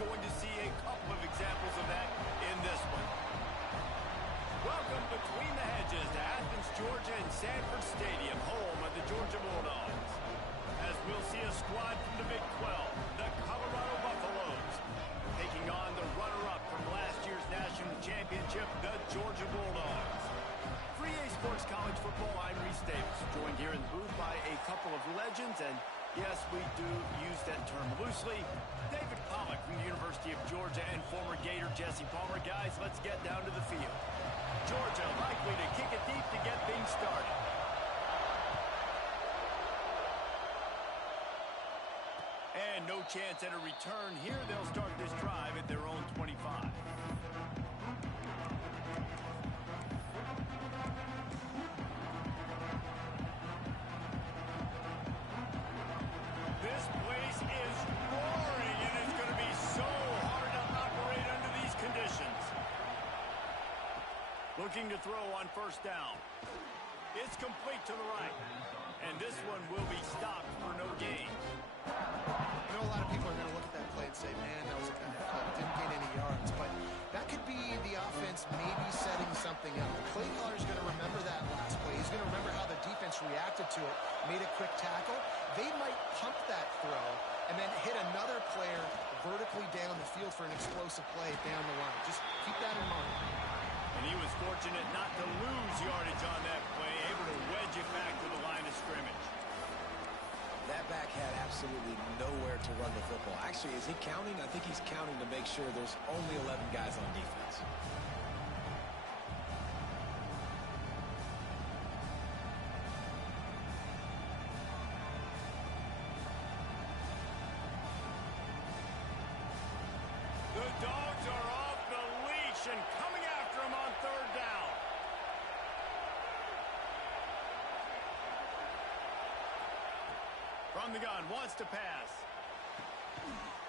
going to see a couple of examples of that in this one. Welcome between the hedges to Athens, Georgia and Sanford Stadium, home of the Georgia Bulldogs. As we'll see a squad from the Big 12, the Colorado Buffaloes, taking on the runner-up from last year's national championship, the Georgia Bulldogs. For EA Sports College Football, I'm Reese Davis, joined here in the booth by a couple of legends, and yes, we do use that term loosely. David Pollack from the University of Georgia and former Gator Jesse Palmer. Guys, let's get down to the field. Georgia likely to kick it deep to get things started. And no chance at a return here. They'll start this drive at their own 25. This place is roaring, and it's going to be so hard to operate under these conditions. Looking to throw on first down. It's complete to the right. And this one will be stopped for no gain. I know a lot of people are going to look at that play and say, man, that was a bad play. Didn't gain any yards. But that could be the offense maybe setting something up. The play caller is going to remember that last play. He's going to remember how the defense reacted to it, made a quick tackle. They might pump that throw and then hit another player vertically down the field for an explosive play down the line. Just keep that in mind. And he was fortunate not to lose yardage on that play, able to wedge it back to the line of scrimmage. That back had absolutely nowhere to run the football. Actually, is he counting? I think he's counting to make sure there's only 11 guys on defense. The Dogs are off the leash and coming after him on third down. From the gun, wants to pass.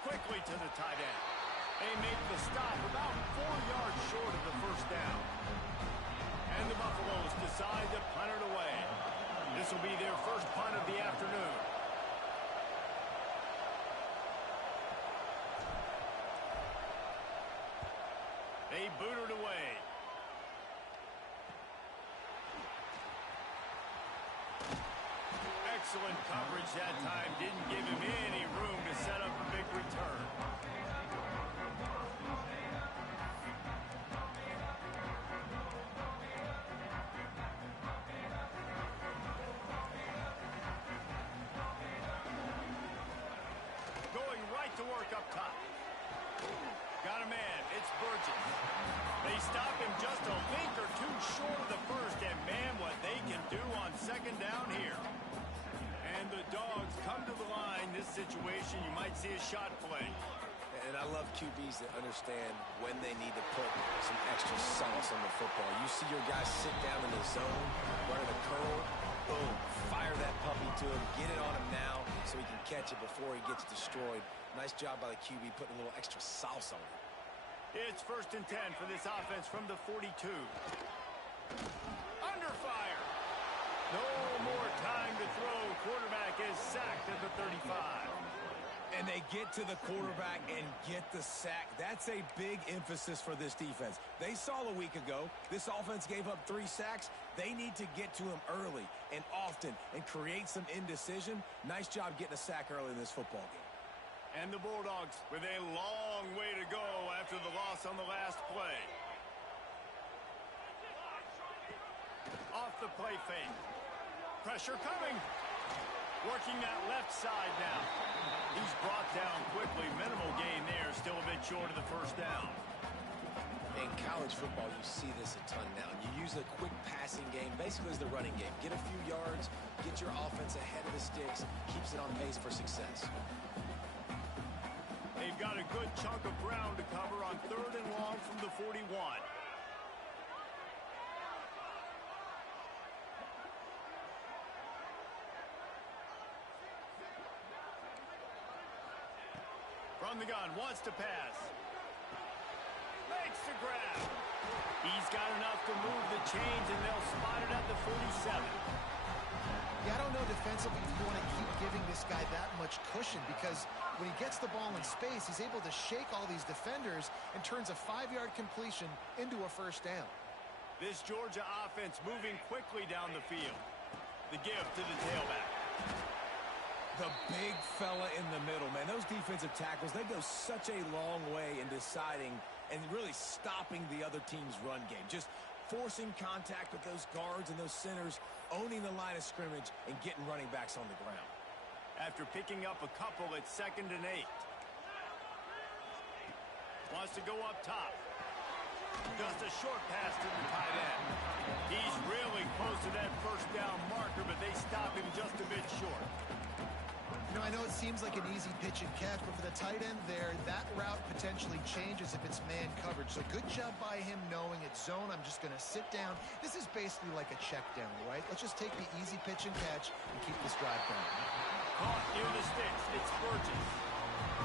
Quickly to the tight end. They make the stop about 4 yards short of the first down. And the Buffaloes decide to punt it away. This will be their first punt of the afternoon. They boot it away. Excellent coverage that time. Didn't give him any room to set up a big return. Going right to work up top. Got a man. It's Burgess. They stop him just a link or two short of the first, and man, what they can do on second down here. And the Dogs come to the line. This situation, you might see a shot play. And I love QBs that understand when they need to put some extra sauce on the football. You see your guys sit down in the zone, running a curl, boom, fire that puppy to him, get it on him now so he can catch it before he gets destroyed. Nice job by the QB putting a little extra sauce on it. It's 1st and 10 for this offense from the 42. Under fire. No more time to throw. Quarterback is sacked at the 35. And they get to the quarterback and get the sack. That's a big emphasis for this defense. They saw a week ago, this offense gave up 3 sacks. They need to get to him early and often and create some indecision. Nice job getting a sack early in this football game. And the Bulldogs with a long way to go after the loss on the last play. Off the play fake. Pressure coming. Working that left side now. He's brought down quickly. Minimal gain there. Still a bit short of the first down. In college football, you see this a ton now. You use a quick passing game, basically as the running game. Get a few yards, get your offense ahead of the sticks, keeps it on pace for success. They've got a good chunk of ground to cover on 3rd and long from the 41. From the gun, wants to pass. Makes the grab. He's got enough to move the chains, and they'll spot it at the 47. Yeah, I don't know defensively if you want to keep giving this guy that much cushion because when he gets the ball in space, he's able to shake all these defenders and turns a 5-yard completion into a first down. This Georgia offense moving quickly down the field. The give to the tailback. The big fella in the middle, man. Those defensive tackles, they go such a long way in deciding and really stopping the other team's run game. Just forcing contact with those guards and those centers, owning the line of scrimmage, and getting running backs on the ground. After picking up a couple, it's 2nd and 8. Wants to go up top. Just a short pass to the tight end. He's really close to that first down marker, but they stop him just a bit short. You know, I know it seems like an easy pitch and catch, but for the tight end there, that route potentially changes if it's man coverage. So good job by him knowing it's zone. I'm just going to sit down. This is basically like a check down, right? Let's just take the easy pitch and catch and keep this drive going. Caught near the sticks. It's Burgess.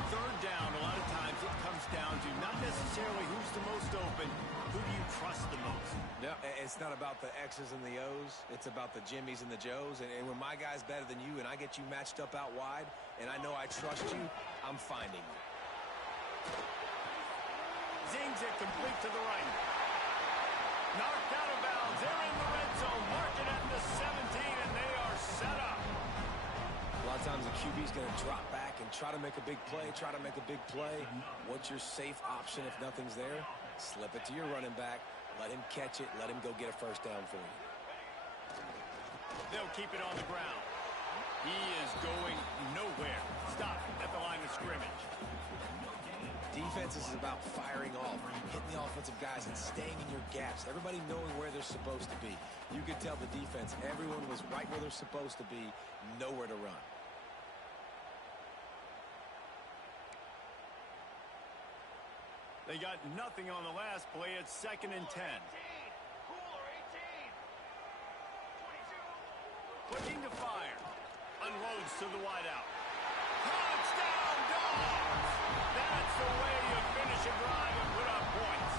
3rd down, a lot of times it comes down to not necessarily who's the most open, who do you trust the most? Yeah, it's not about the X's and the O's. It's about the Jimmys and the Joes. And when my guy's better than you and I get you matched up out wide and I know I trust you, I'm finding you. Zings it complete to the right. Knocked out of bounds. They're in the red zone. Mark it at the 17, and they are set up. A lot of times the QB's going to drop back and try to make a big play, What's your safe option if nothing's there? Slip it to your running back. Let him catch it. Let him go get a first down for you. They'll keep it on the ground. He is going nowhere. Stop at the line of scrimmage. Defense is about firing off, hitting the offensive guys and staying in your gaps. Everybody knowing where they're supposed to be. You could tell the defense, everyone was right where they're supposed to be, nowhere to run. They got nothing on the last play. It's 2nd and 10. Looking to fire. Unloads to the wideout. Touchdown, Dogs! That's the way you finish a drive and put up points.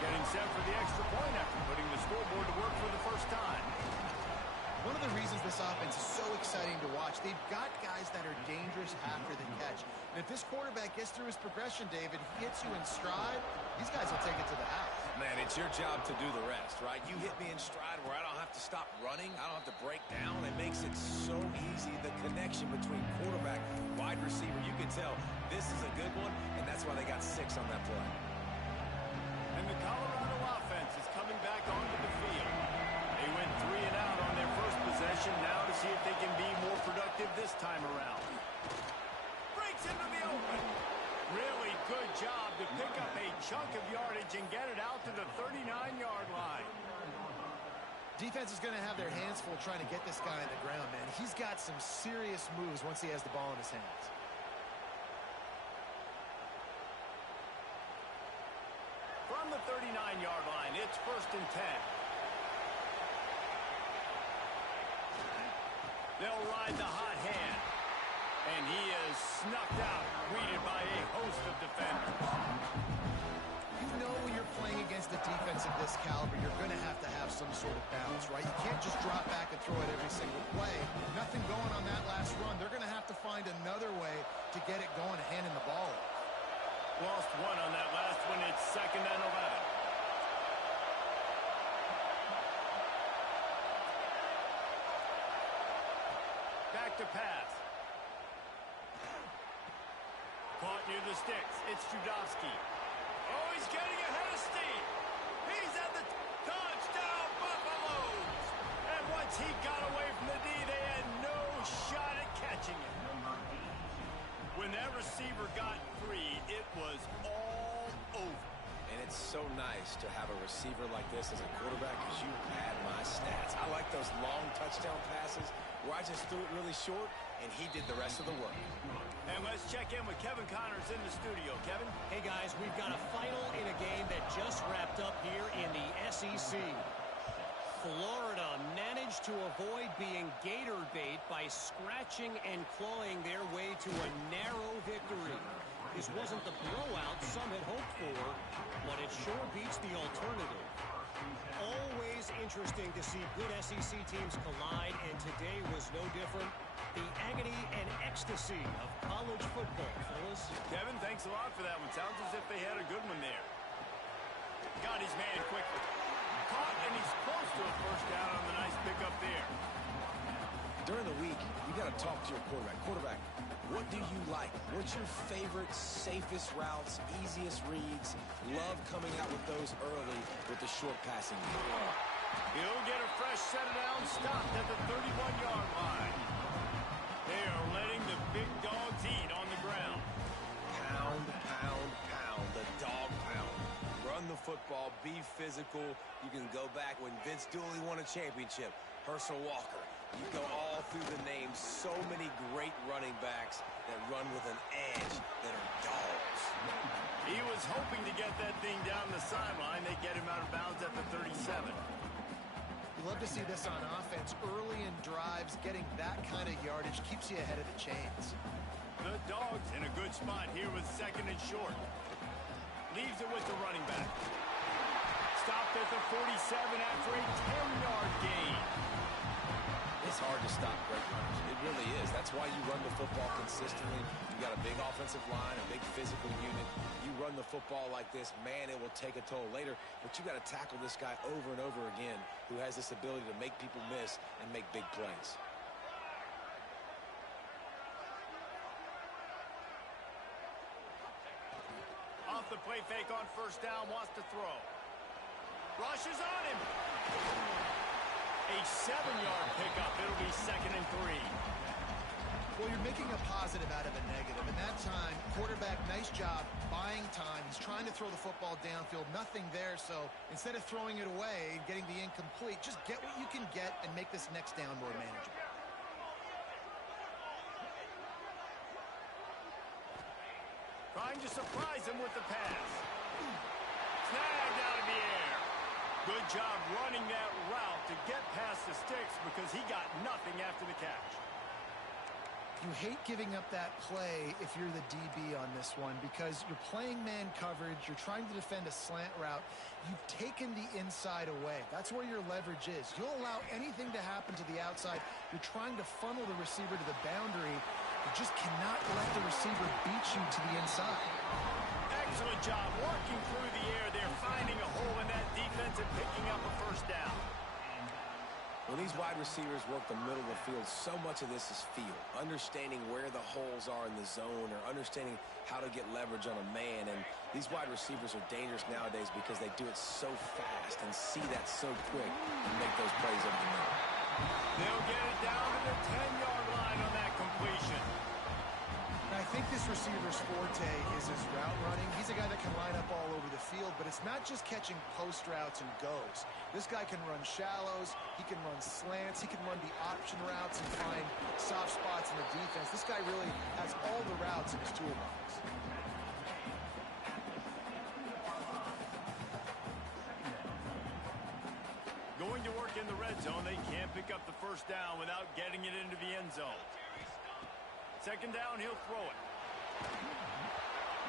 Getting set for the extra point after putting the scoreboard to work for the first time. One of the reasons this offense is so exciting to watch, they've got guys that are dangerous after the catch. And if this quarterback gets through his progression, David, he hits you in stride, these guys will take it to the house. Man, it's your job to do the rest, right? You hit me in stride where I don't have to stop running. I don't have to break down. It makes it so easy, the connection between quarterback, wide receiver. You can tell this is a good one, and that's why they got 6 on that play. And the Colorado offense is coming back onto the field. They went 3 and out on their first possession, now to see if they can be more productive this time around. Breaks into the open. Really good job to pick up a chunk of yardage and get it out to the 39-yard line. Defense is going to have their hands full trying to get this guy on the ground, man. He's got some serious moves once he has the ball in his hands. From the 39-yard line, it's 1st and 10. They'll ride the hot hand. And he is snuffed out, greeted by a host of defenders. You know when you're playing against a defense of this caliber, you're going to have some sort of balance, right? You can't just drop back and throw it every single play. Nothing going on that last run. They're going to have to find another way to get it going, handing the ball off. Lost 1 on that last one. It's 2nd and 11. Back to pass. Caught near the sticks. It's Judowski. Oh, he's getting ahead of steam. He's at the touchdown, Buffaloes. And once he got away from the D, they had no shot at catching him. When that receiver got free, it was all over. And it's so nice to have a receiver like this as a quarterback because you had my stats. I like those long touchdown passes where I just threw it really short and he did the rest of the work. And let's check in with Kevin Connors in the studio. Kevin? Hey, guys, we've got a final in a game that just wrapped up here in the SEC. Florida managed to avoid being gator bait by scratching and clawing their way to a narrow victory. This wasn't the blowout some had hoped for, but it sure beats the alternative. Always interesting to see good SEC teams collide, and today was no different. The agony and ecstasy of college football, fellas. Kevin, thanks a lot for that one. Sounds as if they had a good one there. Got his man quickly. Caught, and he's close to a first down on the nice pickup there. During the week, you got to talk to your quarterback. Quarterback, what do you like? What's your favorite, safest routes, easiest reads? Love coming out with those early with the short passing game. He'll get a fresh set down, stopped at the 31-yard line. They are letting the big dogs eat on the ground. Pound, pound, pound, the dog pound. Run the football, be physical. You can go back when Vince Dooley won a championship. Herschel Walker. You go all through the names. So many great running backs that run with an edge that are dogs. He was hoping to get that thing down the sideline. They get him out of bounds at the 37. You love to see this on offense. Early in drives, getting that kind of yardage keeps you ahead of the chains. The Dogs in a good spot here with second and short. Leaves it with the running back. Stopped at the 47 after a 10-yard gain. It's hard to stop great runners. It really is. That's why you run the football consistently. You got a big offensive line, a big physical unit. You run the football like this, man, it will take a toll later. But you got to tackle this guy over and over again who has this ability to make people miss and make big plays. Off the play fake on first down, wants to throw. Rushes on him. A 7-yard pickup. It'll be second and 3. Well, you're making a positive out of a negative. And that time, quarterback, nice job buying time. He's trying to throw the football downfield. Nothing there. So instead of throwing it away and getting the incomplete, just get what you can get and make this next down more manageable. Trying to surprise him with the pass. Snagged out of the air. Good job running that route to get past the sticks because he got nothing after the catch. You hate giving up that play if you're the DB on this one because you're playing man coverage. You're trying to defend a slant route. You've taken the inside away. That's where your leverage is. You'll allow anything to happen to the outside. You're trying to funnel the receiver to the boundary. You just cannot let the receiver beat you to the inside. Excellent job working through the air there, finding a hole in that defense and picking up a first down. When these wide receivers work the middle of the field, so much of this is feel. Understanding where the holes are in the zone or understanding how to get leverage on a man. And these wide receivers are dangerous nowadays because they do it so fast and see that so quick and make those plays over the middle. They'll get it down to the 10-yard line on that completion. I think this receiver's forte is his route running. He's a guy that can line up all over the field, but it's not just catching post routes and goes. This guy can run shallows, he can run slants, he can run the option routes and find soft spots in the defense. This guy really has all the routes in his toolbox. Going to work in the red zone. They can't pick up the first down without getting it into the end zone. Second down, he'll throw it.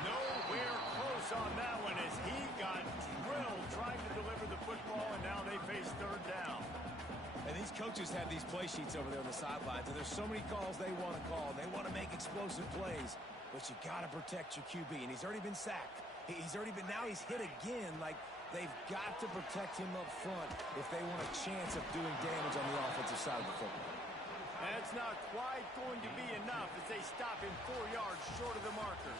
Nowhere close on that one as he got drilled trying to deliver the football, and now they face third down. And these coaches have these play sheets over there on the sidelines, and there's so many calls they want to call. They want to make explosive plays, but you got to protect your QB, and he's already been sacked. Now he's hit again. Like, they've got to protect him up front if they want a chance of doing damage on the offensive side of the football. That's not quite going to be enough as they stop him 4 yards short of the marker.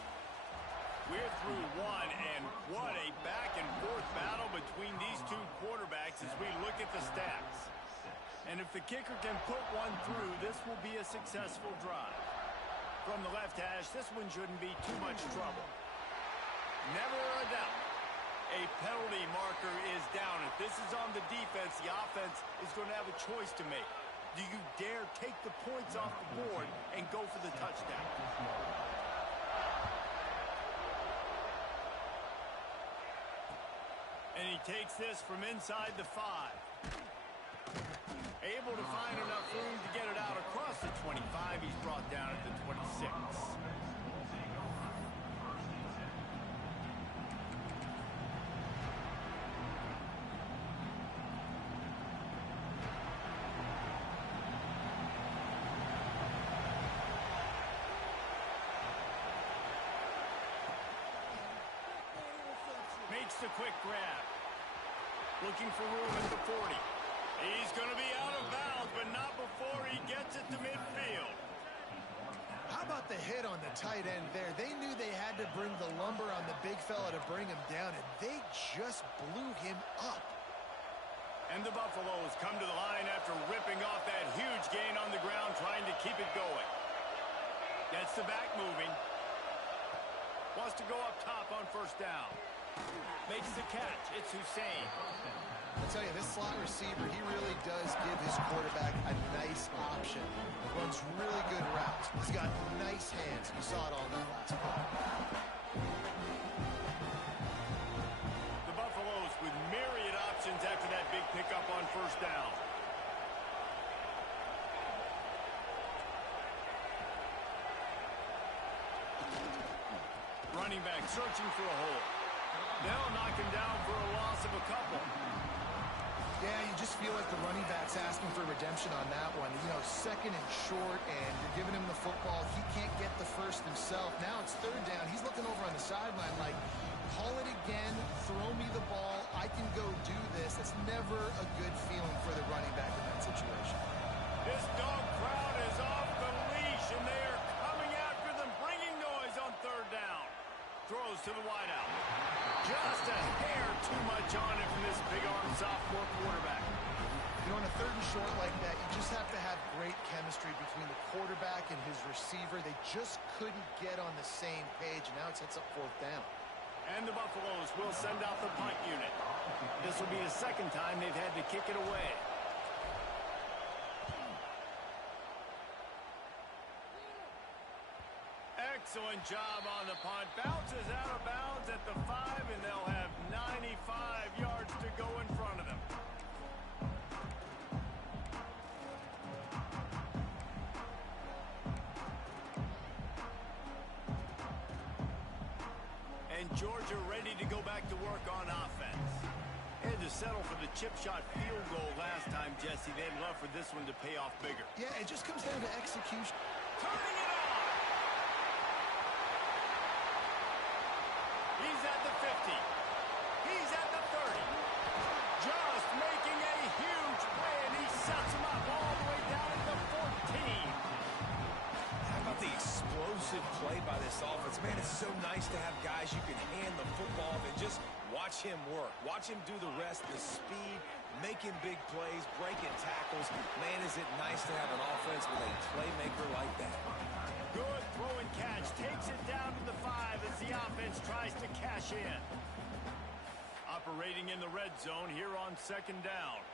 We're through one, and what a back-and-forth battle between these two quarterbacks as we look at the stats. And if the kicker can put one through, this will be a successful drive. From the left hash, this one shouldn't be too much trouble. Never a doubt. A penalty marker is down. If this is on the defense, the offense is going to have a choice to make. Do you dare take the points off the board and go for the touchdown? And he takes this from inside the 5. Able to find enough room to get it out across the 25. He's brought down at the 26. Makes the quick grab. Looking for room at the 40. He's going to be out of bounds, but not before he gets it to midfield. How about the hit on the tight end there? They knew they had to bring the lumber on the big fella to bring him down, and they just blew him up. And the Buffaloes come to the line after ripping off that huge gain on the ground, trying to keep it going. Gets the back moving. Wants to go up top on first down. Makes the catch. It's Hussein. I tell you, this slot receiver, he really does give his quarterback a nice option. Runs really good routes. He's got nice hands. You saw it on that last play. The Buffaloes with myriad options after that big pickup on first down. Running back searching for a hole. They'll knock him down for a loss of a couple. Yeah, you just feel like the running back's asking for redemption on that one. You know, second and short, and you're giving him the football. He can't get the first himself. Now it's third down. He's looking over on the sideline like, call it again, throw me the ball, I can go do this. That's never a good feeling for the running back in that situation. This dog crowd is off the leash, and they are coming after them, bringing noise on third down. Throws to the wideout. Just a hair too much on it from this big-armed sophomore quarterback. You know, on a third and short like that, you just have to have great chemistry between the quarterback and his receiver. They just couldn't get on the same page, and now it sets up fourth down. And the Buffaloes will send out the punt unit. This will be the second time they've had to kick it away. Excellent job on the punt. Bounces out of bounds at the 5, and they'll have 95 yards to go in front of them. And Georgia ready to go back to work on offense. They had to settle for the chip shot field goal last time, Jesse. They'd love for this one to pay off bigger. Yeah, it just comes down to execution. Turning it on! He's at the 50. He's at the 30. Just making a huge play, and he sets him up all the way down at the 14. How about the explosive play by this offense? Man, it's so nice to have guys you can hand the football and just watch him work. Watch him do the rest, the speed, making big plays, breaking tackles. Man, is it nice to have an offense with a playmaker like that. Good throw and catch. Takes it down to the 5 as the offense tries to cash in. Operating in the red zone here on second down.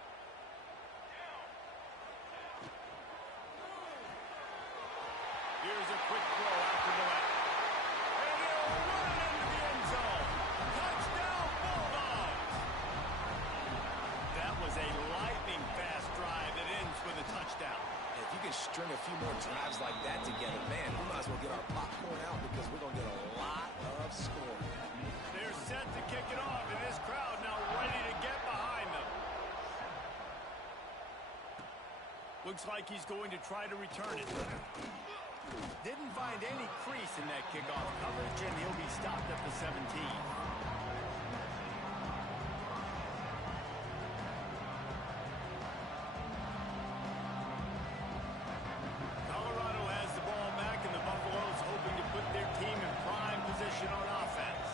Here's a quick throw out to the left. And he'll run it into the end zone. Touchdown, Bulldogs! That was a lightning-fast drive that ends with a touchdown. If you can string a few more drives like that together, man, we might as well get our popcorn out because we're going to get a lot of scoring. They're set to kick it off, and this crowd now ready to get behind them. Looks like he's going to try to return it. Didn't find any crease in that kickoff coverage, and he'll be stopped at the 17. Colorado has the ball back, and the Buffaloes hoping to put their team in prime position on offense.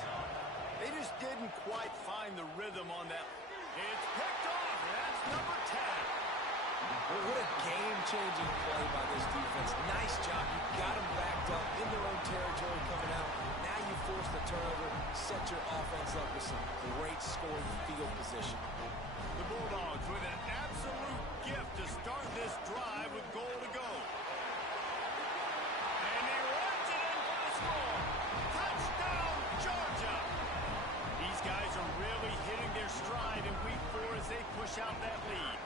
They just didn't quite find the rhythm on that. It's picked off, and that's number 10. What a game-changing play by this defense. Nice job. You got them backed up in their own territory coming out. Now you force the turnover, set your offense up with some great scoring field position. The Bulldogs with an absolute gift to start this drive with goal to go. And he runs it in for the score. Touchdown, Georgia! These guys are really hitting their stride in week 4 as they push out that lead.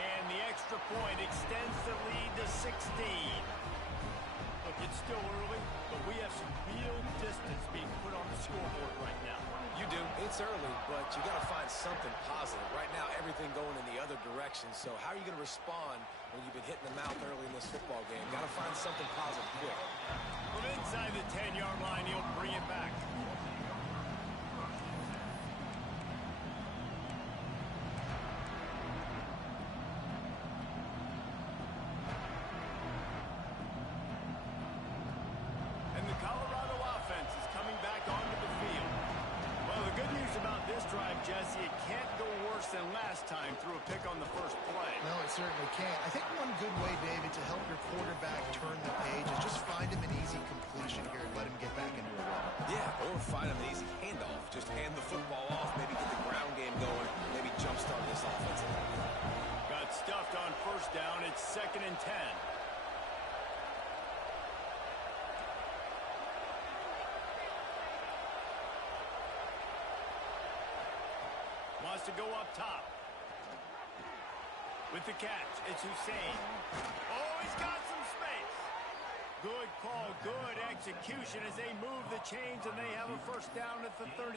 And the extra point extends the lead to 16. Look, it's still early, but we have some real distance being put on the scoreboard right now. You do. It's early, but you got to find something positive. Right now, everything going in the other direction. So how are you going to respond when you've been hitting the mouth early in this football game? Got to find something positive quick. From inside the 10-yard line, he'll bring it back. certainly can. I think one good way, David, to help your quarterback turn the page is just find him an easy completion here and let him get back into a rhythm. Yeah, or find him an easy handoff. Just hand the football off, maybe get the ground game going, maybe jumpstart this offense a little bit. Got stuffed on first down. It's 2nd and 10. Wants to go up top. With the catch, it's Hussein. Oh, he's got some space. Good call, good execution as they move the chains, and they have a first down at the 38.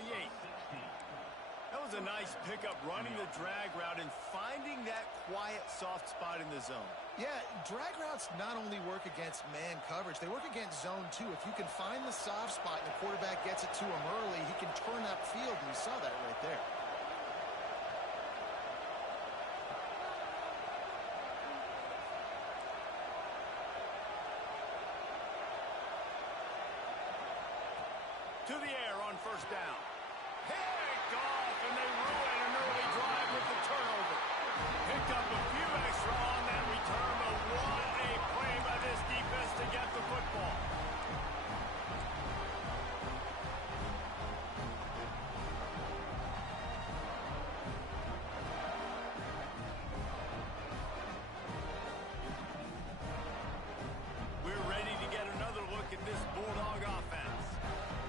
That was a nice pickup, running the drag route and finding that quiet, soft spot in the zone. Yeah, drag routes not only work against man coverage, they work against zone too. If you can find the soft spot and the quarterback gets it to him early, he can turn upfield, and you saw that right there. To the air on first down. Picked off, and they ruin an early drive with the turnover. Picked up a few extra on that return, but what a play by this defense to get the football. We're ready to get another look at this Bulldog offense.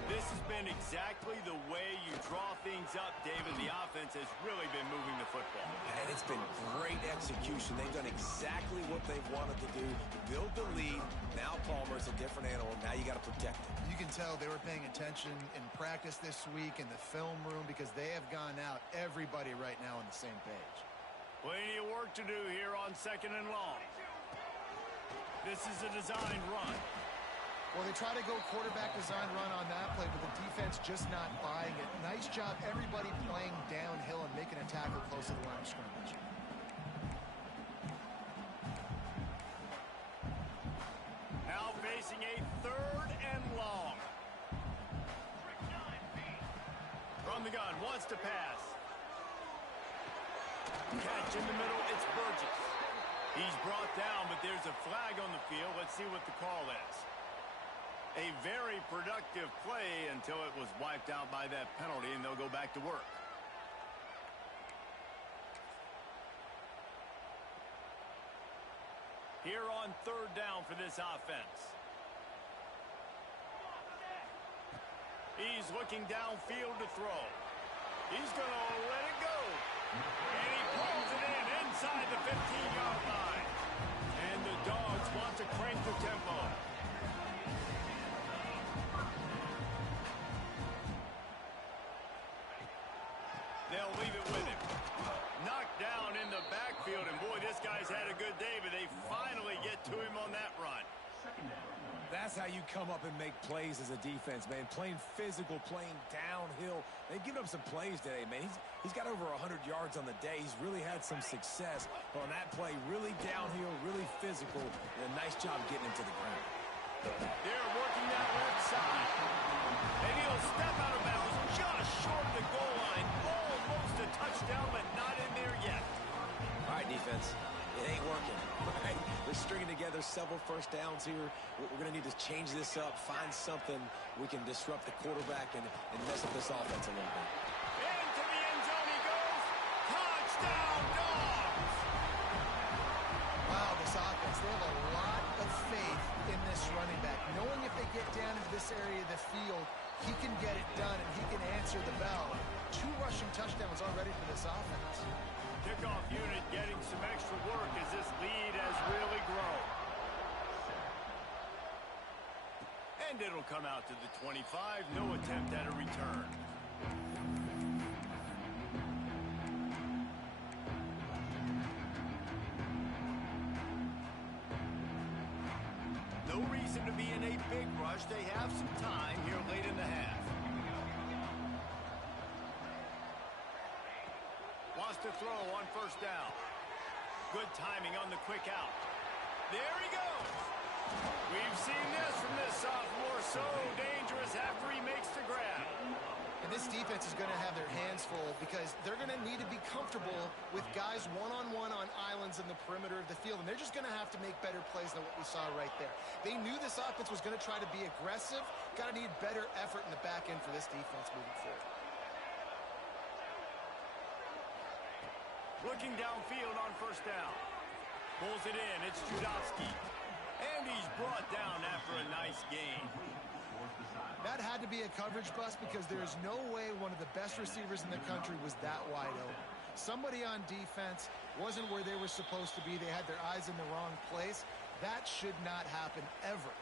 This has been exactly the way you draw things up, David. The offense has really been moving the football. And it's been great execution. They've done exactly what they've wanted to do. Build the lead. Now Palmer's a different animal. Now you got to protect him. You can tell they were paying attention in practice this week in the film room because they have gone out, everybody right now on the same page. Plenty of work to do here on 2nd and long. This is a designed run. Well, they try to go quarterback design run on that play, but the defense just not buying it. Nice job, everybody playing downhill and making a tackle close to the line of scrimmage. Now facing a 3rd and long. From the gun, wants to pass. Catch in the middle, it's Burgess. He's brought down, but there's a flag on the field. Let's see what the call is. A very productive play until it was wiped out by that penalty, and they'll go back to work. Here on 3rd down for this offense. He's looking downfield to throw. He's going to let it go. And he pulls it in inside the 15-yard line. And the Dogs want to crank the tempo. They'll leave it with him. Knocked down in the backfield, and boy, this guy's had a good day, but they finally get to him on that run. That's how you come up and make plays as a defense, man. Playing physical, playing downhill. They've given up some plays today, man. He's got over 100 yards on the day. He's really had some success on that play. Really downhill, really physical, and a nice job getting him to the ground. They're working that left side. And he'll step out of bounds just short of the goal line. Almost a touchdown, but not in there yet. All right, defense. It ain't working. Right? They're stringing together several first downs here. We're going to need to change this up, find something we can disrupt the quarterback and mess up this offense a little bit. Into the end zone he goes. Touchdown, Dogs! Wow, this offense, they have a lot of faith in this running back. Knowing if they get down into this area of the field, he can get it done and he can answer the bell. 2 rushing touchdowns already for this offense. Kickoff unit getting some extra work as this lead has really grown. And it'll come out to the 25. No attempt at a return. No reason to be in a big rush. They have some time here late in the half. Wants to throw on first down. Good timing on the quick out. There he goes. We've seen this from this sophomore. So dangerous after he makes the grab. And this defense defense is going to have their hands full because they're going to need to be comfortable with guys one-on-one on islands in the perimeter of the field, and they're just going to have to make better plays than what we saw right there. They knew this offense was going to try to be aggressive. Got to need better effort in the back end for this defense moving forward. Looking downfield on first down. Pulls it in. It's Judowski. And he's brought down after a nice gain. That had to be a coverage bust because there's no way one of the best receivers in the country was that wide open. Somebody on defense wasn't where they were supposed to be. They had their eyes in the wrong place. That should not happen ever.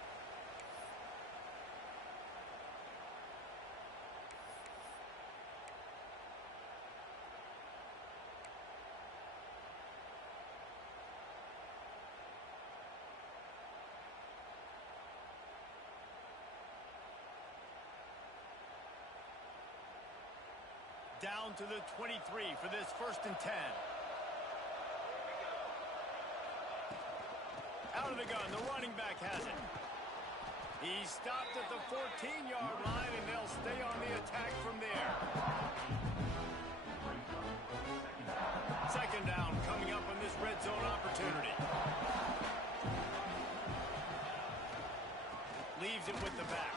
Down to the 23 for this 1st and 10. Out of the gun, the running back has it. He stopped at the 14-yard line, and they'll stay on the attack from there. 2nd down coming up on this red zone opportunity. Leaves it with the back.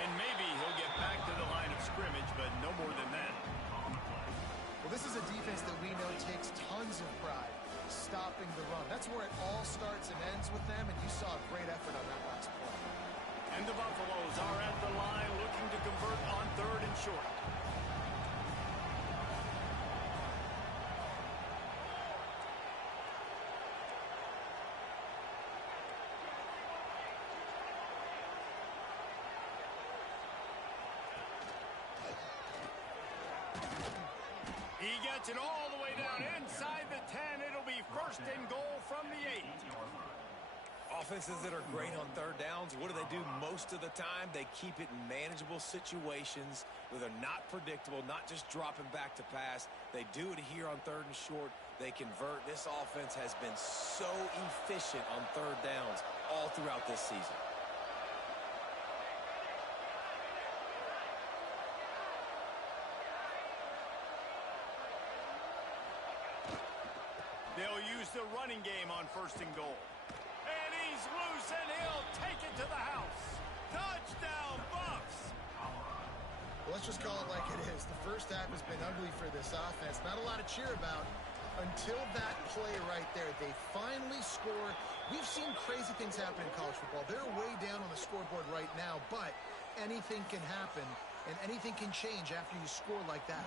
And maybe he'll get back to the line of scrimmage, but no more than that. Well, this is a defense that we know takes tons of pride stopping the run. That's where it all starts and ends with them, and you saw a great effort on that last play. And the Buffaloes are at the line looking to convert on 3rd and short. He gets it all the way down inside the 10. It'll be 1st and goal from the 8. Offenses that are great on 3rd downs, what do? Most of the time, they keep it in manageable situations where they're not predictable, not just dropping back to pass. They do it here on 3rd and short. They convert. This offense has been so efficient on 3rd downs all throughout this season. They'll use the running game on 1st and goal. And he's loose, and he'll take it to the house. Touchdown, Buffs! Well, let's just call it like it is. The first half has been ugly for this offense. Not a lot to cheer about until that play right there. They finally score. We've seen crazy things happen in college football. They're way down on the scoreboard right now, but anything can happen, and anything can change after you score like that.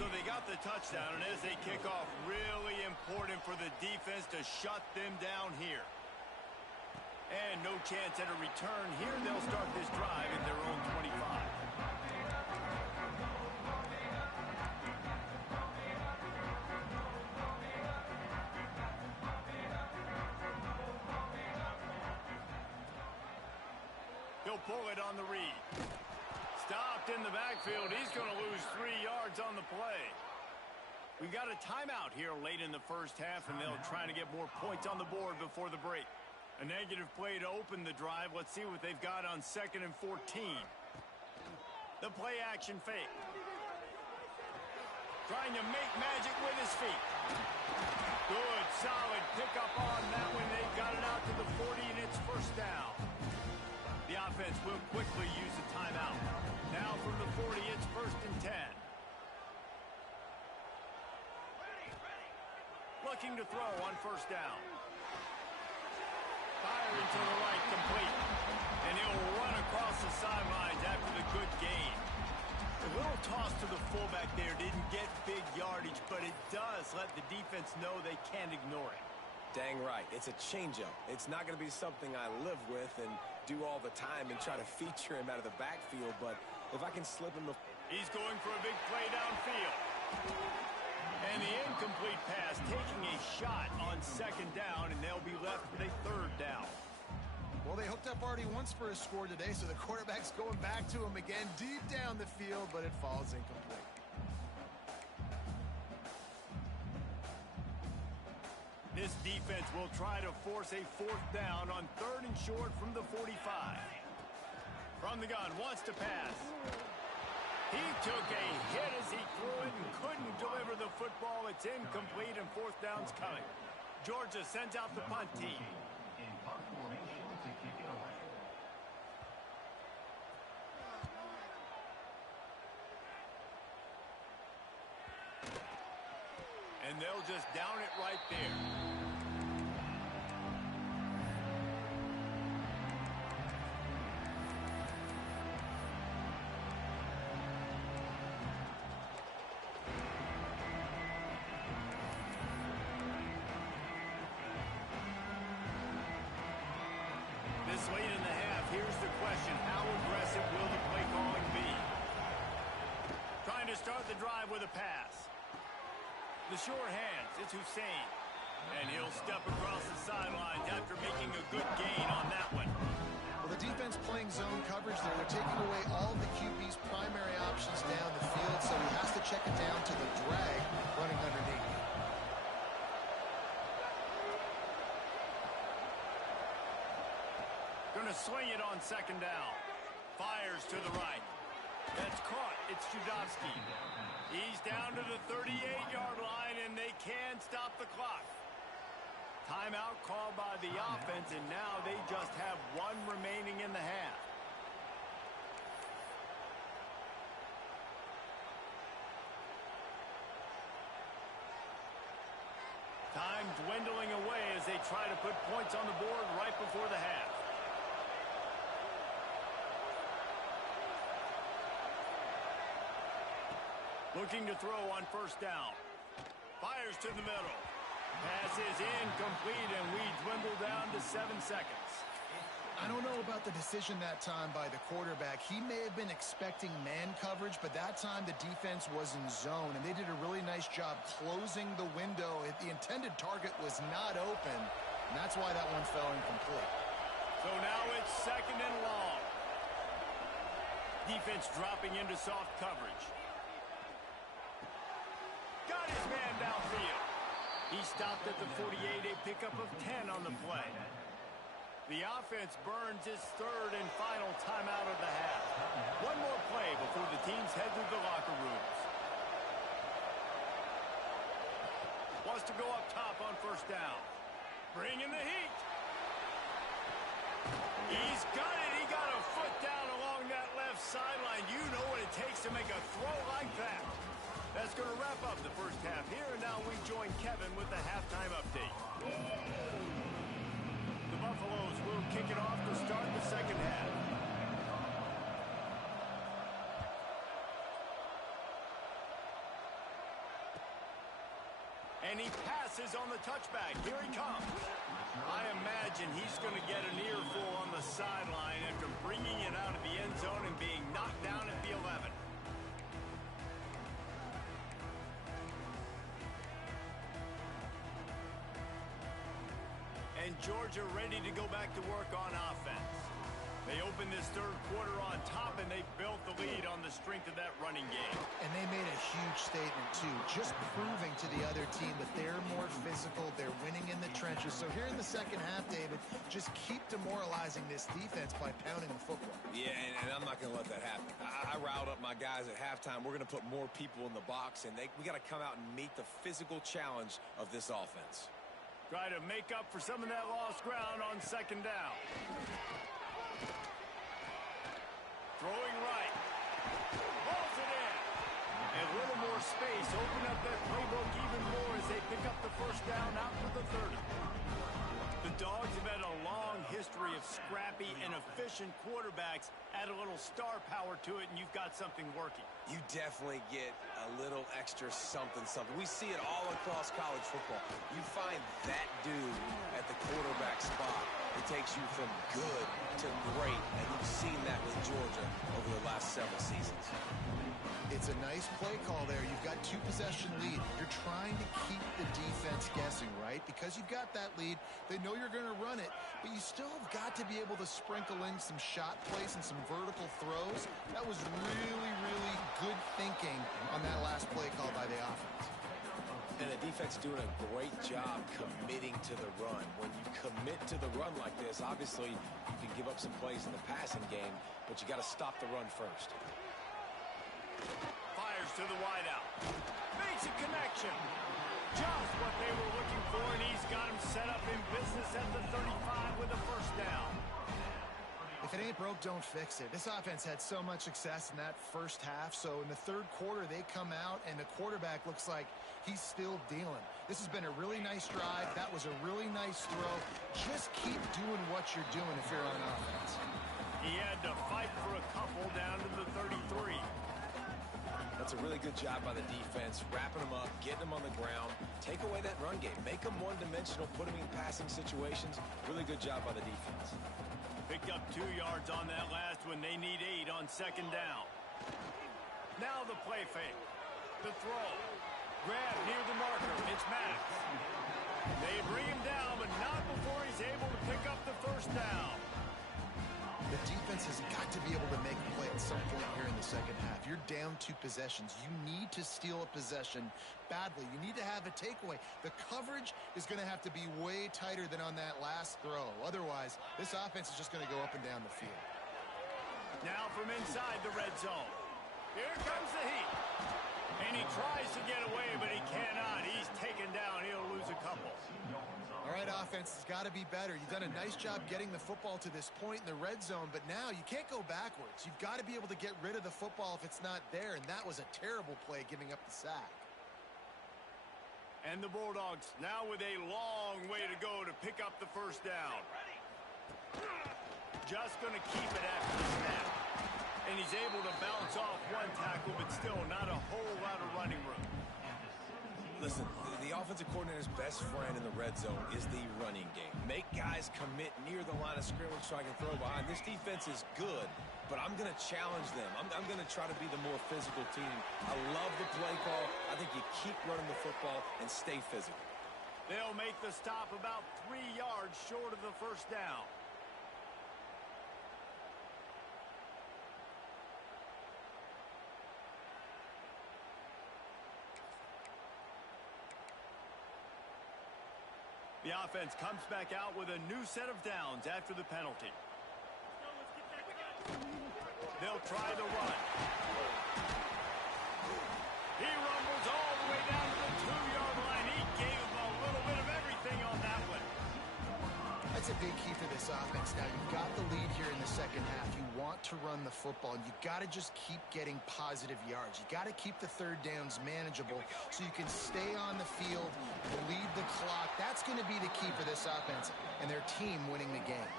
So they got the touchdown, and as they kick off, really important for the defense to shut them down here. And no chance at a return here. They'll start this drive at their own 25. He'll pull it on the read. Stopped in the backfield. He's going to lose 3 yards on the play. We got a timeout here late in the first half, and they'll try to get more points on the board before the break. A negative play to open the drive. Let's see what they've got on 2nd and 14. The play action fake. Trying to make magic with his feet. Good, solid pickup on that one. They've got it out to the 40, and it's 1st down. The offense will quickly use a timeout. Now from the 40, it's 1st and 10. Looking to throw on 1st down. Firing to the right, complete. And he'll run across the sidelines after the good gain. A little toss to the fullback there didn't get big yardage, but it does let the defense know they can't ignore it. Dang right. It's a changeup. It's not going to be something I live with and do all the time and try to feature him out of the backfield, but if I can slip him the... He's going for a big play downfield. And the incomplete pass taking a shot on 2nd down, and they'll be left with a 3rd down. Well, they hooked up already once for a score today, so the quarterback's going back to him again deep down the field, but it falls incomplete. This defense will try to force a 4th down on 3rd and short from the 45. From the gun, wants to pass. He took a hit as he threw it and couldn't deliver the football. It's incomplete and fourth down's coming. Georgia sends out the punt team. In punt formation to kick it away. And they'll just down it right there. This late in the half, here's the question. How aggressive will the play calling be? Trying to start the drive with a pass. The sure hands, it's Hussein. And he'll step across the sidelines after making a good gain on that one. Well, the defense playing zone coverage there. They're taking away all of the QB's primary options down the field, so he has to check it down to the drag running underneath. Going to swing it on second down. Fires to the right. That's caught. It's Judovsky. He's down to the 38-yard line, and they can stop the clock. Timeout called by the offense, and now they just have one remaining in the half. Time dwindling away as they try to put points on the board right before the half. Looking to throw on first down. Fires to the middle. Pass is incomplete, and we dwindle down to 7 seconds. I don't know about the decision that time by the quarterback. He may have been expecting man coverage, but that time the defense was in zone, and they did a really nice job closing the window. The intended target was not open, and that's why that one fell incomplete. So now it's second and long. Defense dropping into soft coverage. Got his man downfield. He stopped at the 48, a pickup of 10 on the play. The offense burns his third and final timeout of the half. One more play before the teams head to the locker rooms. Wants to go up top on first down. Bringing the heat. He's got it. He got a foot down along that left sideline. You know what it takes to make a throw like that. That's going to wrap up the first half here, and now we join Kevin with the halftime update. The Buffaloes will kick it off to start the second half. And he passes on the touchback. Here he comes. I imagine he's going to get an earful on the sideline after bringing it out of the end zone and being knocked down at the 11. And Georgia ready to go back to work on offense. They opened this third quarter on top, and they built the lead on the strength of that running game. And they made a huge statement, too, just proving to the other team that they're more physical, they're winning in the trenches. So here in the second half, David, just keep demoralizing this defense by pounding the football. Yeah, and I'm not going to let that happen. I riled up my guys at halftime. We're going to put more people in the box, and we got to come out and meet the physical challenge of this offense. Try to make up for some of that lost ground on second down. Throwing right. Balls it in. A little more space. Open up that playbook even more as they pick up the first down out to the 30. The Dogs have had a long history of scrappy and efficient quarterbacks. Add a little star power to it, and you've got something working. You definitely get a little extra something. We see it all across college football. You find that dude at the quarterback spot. It takes you from good to great, and you've seen that with Georgia over the last several seasons. It's a nice play call there. You've got 2-possession lead. You're trying to keep the defense guessing, right? Because you've got that lead, they know you're going to run it, but you still have got to be able to sprinkle in some shot plays and some vertical throws. That was really, really good thinking on that last play call by the offense. And the defense doing a great job committing to the run. When you commit to the run like this, obviously you can give up some plays in the passing game, but you got to stop the run first. Fires to the wideout. Makes a connection. Just what they were looking for, and he's got him set up in business at the 35 with a first down. If it ain't broke, don't fix it. This offense had so much success in that first half, so in the third quarter, they come out, and the quarterback looks like he's still dealing. This has been a really nice drive. That was a really nice throw. Just keep doing what you're doing if you're on offense. He had to fight for a couple down to the 33. That's a really good job by the defense, wrapping them up, getting them on the ground, take away that run game, make them one-dimensional, put them in passing situations. Really good job by the defense. Picked up 2 yards on that last one. They need 8 on second down. Now the play fake. The throw. Grab near the marker. It's Max. They bring him down, but not before he's able to pick up the first down. The defense has got to be able to make a play at some point here in the second half. You're down 2 possessions. You need to steal a possession badly. You need to have a takeaway. The coverage is going to have to be way tighter than on that last throw. Otherwise, this offense is just going to go up and down the field. Now from inside the red zone. Here comes the heat. And he tries to get away, but he cannot. He's taken down. He'll lose a couple. All right, offense has got to be better. You've done a nice job getting the football to this point in the red zone, but now you can't go backwards. You've got to be able to get rid of the football if it's not there, and that was a terrible play, giving up the sack. And the Bulldogs now with a long way to go to pick up the first down. Just going to keep it after the snap. And he's able to bounce off one tackle, but still not a whole lot of running room. Listen, the offensive coordinator's best friend in the red zone is the running game. Make guys commit near the line of scrimmage so I can throw behind. This defense is good, but I'm going to challenge them. I'm going to try to be the more physical team. I love the play call. I think you keep running the football and stay physical. They'll make the stop about 3 yards short of the first down. The offense comes back out with a new set of downs after the penalty. They'll try the run. He rumbles all the way down to the 2-yard line. He gave him a little bit of everything on that one. That's a big key for this offense. Now, you've got the lead here in the second half. You want to run the football, and you've got to just keep getting positive yards. You've got to keep the third downs manageable so you can stay on the field, lead the clock. That's going to be the key for this offense and their team winning the game.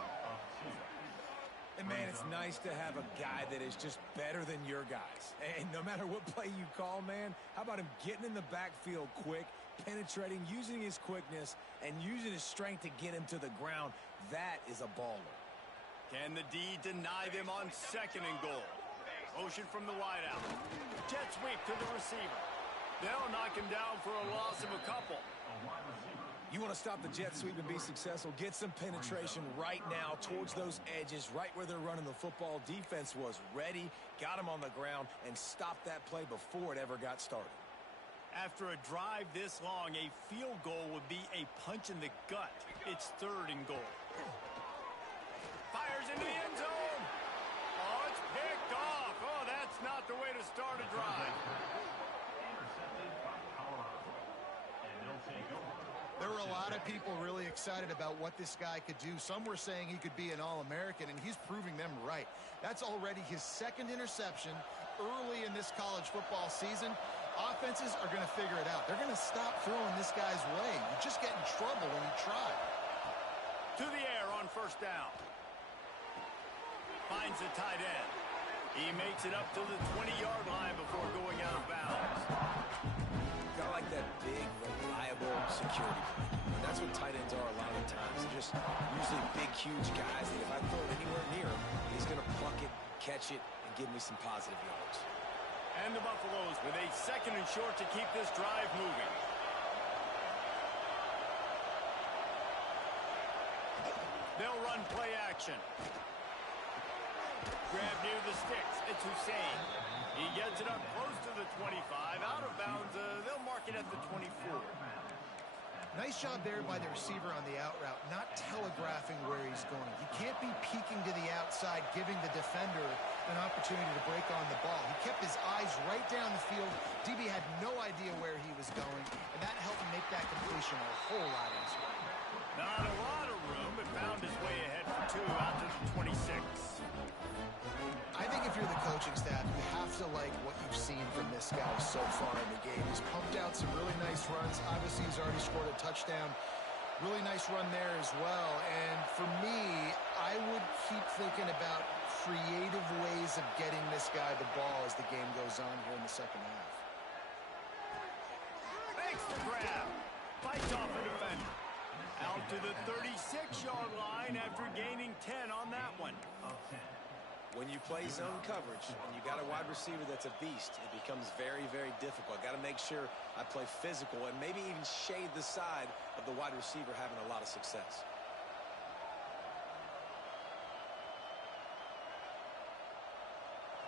And, man, it's nice to have a guy that is just better than your guys. And no matter what play you call, man, how about him getting in the backfield quick, penetrating, using his quickness, and using his strength to get him to the ground? That is a baller. Can the D deny them on second and goal? Motion from the wideout. Jet sweep to the receiver. They'll knock him down for a loss of a couple. You want to stop the jet sweep and be successful? Get some penetration right now towards those edges, right where they're running the football. Defense was ready, got him on the ground, and stopped that play before it ever got started. After a drive this long, a field goal would be a punch in the gut. It's third and goal. Fires into the end zone. Oh, it's picked off. Oh, that's not the way to start a drive. There were a lot of people really excited about what this guy could do. Some were saying he could be an All-American, and he's proving them right. That's already his second interception early in this college football season. Offenses are going to figure it out. They're going to stop throwing this guy's way. You just get in trouble when you try. To the air on first down. Finds the tight end. He makes it up to the 20-yard line before going out of bounds. Got like that big, reliable security. And that's what tight ends are a lot of times. They're just usually big, huge guys that if I throw it anywhere near him, he's going to pluck it, catch it, and give me some positive yards. And the Buffaloes with a second and short to keep this drive moving. They'll run play action. Grab near the sticks. It's Hussein. He gets it up close to the 25. Out of bounds. They'll mark it at the 24. Nice job there by the receiver on the out route, not telegraphing where he's going. He can't be peeking to the outside, giving the defender an opportunity to break on the ball. He kept his eyes right down the field. DB had no idea where he was going, and that helped him make that completion a whole lot easier. Not a lot of room. It found his way ahead for 2 out to the 26. I think if you're the coaching staff, you have to like what you've seen from this guy so far in the game. He's pumped out some really nice runs. Obviously, he's already scored a touchdown. Really nice run there as well. And for me, I would keep thinking about creative ways of getting this guy the ball as the game goes on here in the second half. Makes the grab. Fights off a defender. Out to the 36-yard line after gaining 10 on that one. When you play zone coverage and you got a wide receiver that's a beast, it becomes very, very difficult. Got to make sure I play physical and maybe even shade the side of the wide receiver having a lot of success.